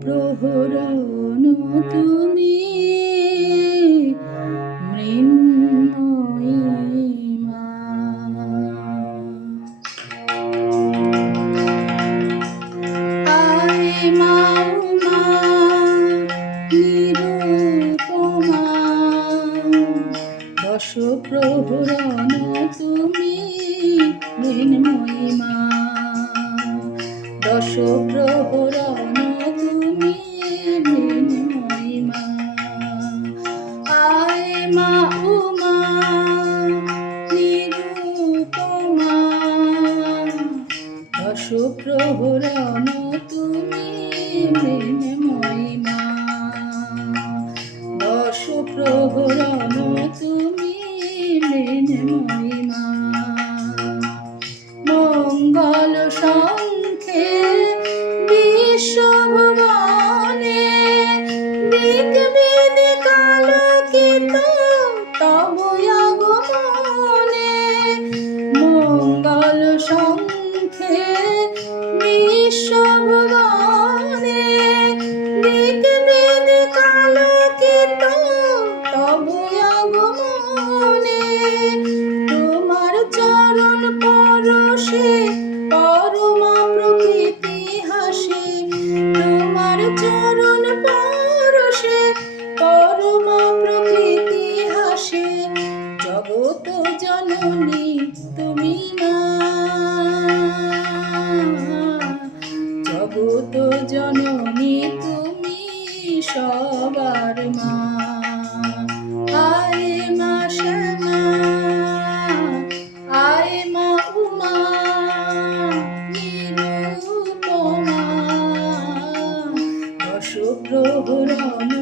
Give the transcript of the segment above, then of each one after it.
প্রহরণ তুমি দশ প্রহরণ তুমি মৃন্ময়ী মা দশ প্রহরণ tomo জননী, তুমি মা। জগত জননী, তুমি সবার মা। আয় মা শ্যামা, আয় মা উমা, নিরূপমা। দশ প্রহরণ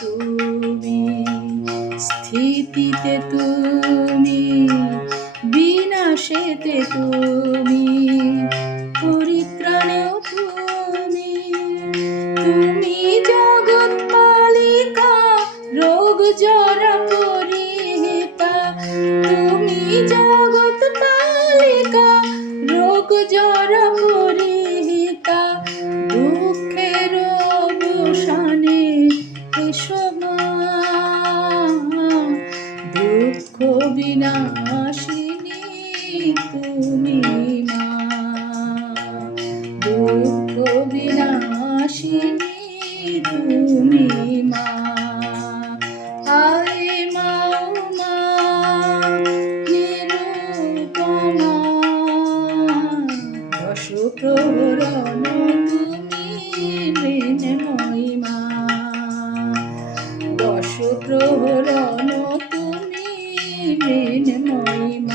তুমি, স্থিতিতে তুমি, বিনাশেতে তুমি, পরিত্রাণেও তুমি। তুমি জগৎ মালিকা, রোগ জরা পরিহিতা তুমি জগৎ বিনাশিনী তুমি মা। দুঃখ বিনাশিনী তুমি মা। আরে মা মা নিরূপমা। দশপ্রভু nếm mùi mà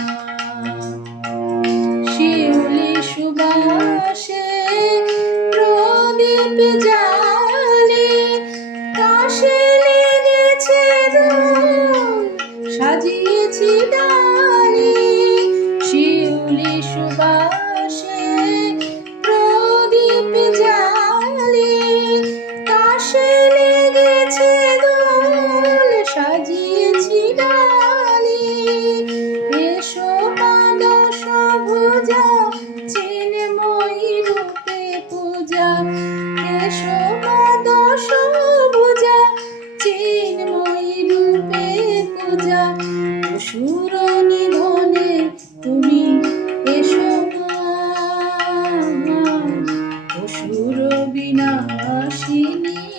আসিনি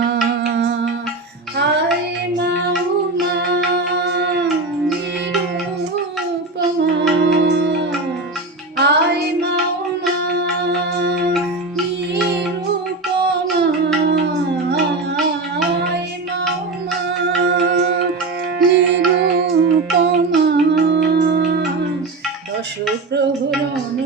প্রহরণ